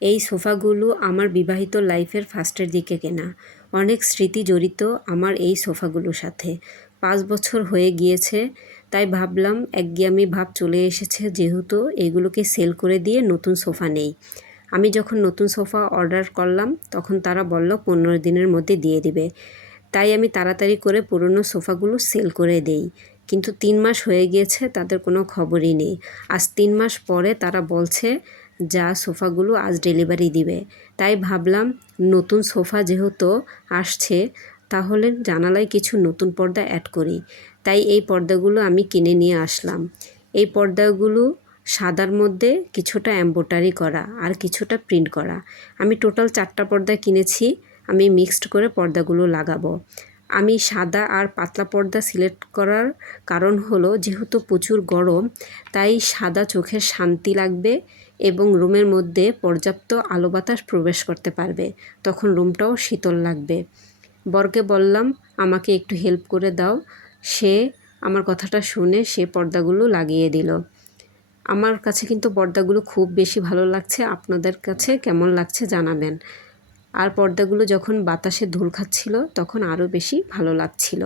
এই সোফাগুলো আমার বিবাহিত লাইফের ফার্স্টের দিকে কেনা। অনেক স্মৃতি জড়িত আমার এই সোফাগুলোর সাথে। 5 বছর হয়ে গিয়েছে, তাই ভাবলাম একঘেয়েমি ভাব চলে এসেছে, যেহেতু এগুলোকে সেল করে দিয়ে নতুন সোফা নেই। আমি যখন নতুন সোফা অর্ডার করলাম তখন তারা বলল 15 দিনের মধ্যে দিয়ে দিবে। তাই আমি তাড়াতাড়ি করে পুরনো সোফাগুলো সেল করে দেই। কিন্তু 3 মাস হয়ে গিয়েছে, তাদের কোনো খবরই নেই। আজ 3 মাস পরে তারা বলছে সোফাগুলো আজ ডেলিভারি দিবে। তাই ভাবলাম নতুন সোফা যেহেতু আসছে, তাহলে জানালায় কিছু নতুন পর্দা অ্যাড করি। তাই এই পর্দাগুলো আমি কিনে নিয়ে আসলাম। এই পর্দাগুলো সাদার মধ্যে কিছুটা এমব্রয়ডারি করা আর কিছুটা প্রিন্ট করা। আমি টোটাল 4টা পর্দা কিনেছি। আমি মিক্সড করে পর্দাগুলো লাগাবো। আমি সাদা আর পাতলা পর্দা সিলেক্ট করার কারণ হলো, যেহেতু প্রচুর গরম, তাই সাদা চোখের শান্তি লাগবে এবং রুমের মধ্যে পর্যাপ্ত আলো বাতাস প্রবেশ করতে পারবে। তখন রুমটাও শীতল লাগবে। বরকে বললাম আমাকে একটু হেল্প করে দাও। সে আমার কথাটা শুনে সে পর্দাগুলো লাগিয়ে দিল। আমার কাছে কিন্তু পর্দাগুলো খুব বেশি ভালো লাগছে। আপনাদের কাছে কেমন লাগছে জানাবেন। আর পর্দাগুলো যখন বাতাসে ধুল খাচ্ছিল তখন আরও বেশি ভালো লাগছিল।